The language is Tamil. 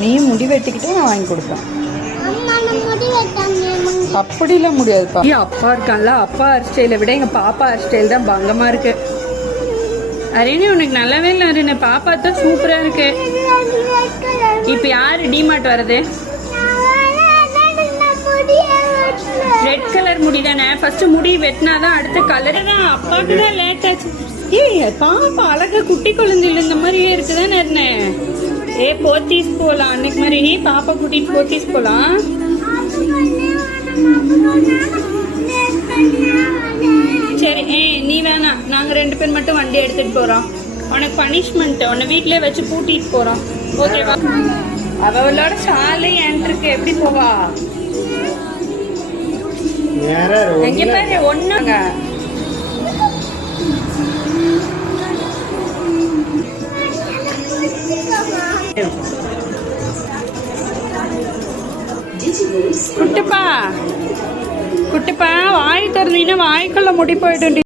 நீ முடி வெட்டிக்கிட்டே நான் வாங்கி கொடுப்பேன். அப்படிலாம் முடியாதுப்பா. அப்பா இருக்கான்ல, அப்பா ஹேர் ஸ்டைலை விட எங்க பாப்பா ஹேர் ஸ்டைல் தான் பங்கமா இருக்கு. அரணி உனக்கு நல்லாவே இல்லை அரணி, பாப்பா தான் சூப்பரா இருக்கு. இப்ப யாரு டிமார்ட் வருது? ரெட் கலர் முடி தானே, ஃபர்ஸ்ட் முடி வெட்டினாதான் அடுத்த கலர் தான். அப்பாவுக்கு தான் லேட் ஆச்சு. பாப்பா அழகா குட்டி குழந்தைல இந்த மாதிரியே இருக்குதானே இருந்தேன். போத்தீஸ் போலாம் அன்னைக்கு மாதிரி, பாப்பா கூட்டிட்டு போத்தீஸ் போலாம். சரி நீ வேணாம், நாங்க 2 பேர் மட்டும் வண்டி எடுத்துட்டு போறோம். உனக்கு பனிஷ்மெண்ட், உன்னை வீட்லயே வச்சு கூட்டிட்டு போறோம். ஓகேவா? அவளோட சாலை என்கிட்ட இருக்கு, எப்படி போவா? எங்க பாரு ஒண்ணுங்க. குட்டுப்பா குட்டுப்பா, வாய் திறந்தீங்கன்னா வாய்க்குள்ள முடி போயிட்டு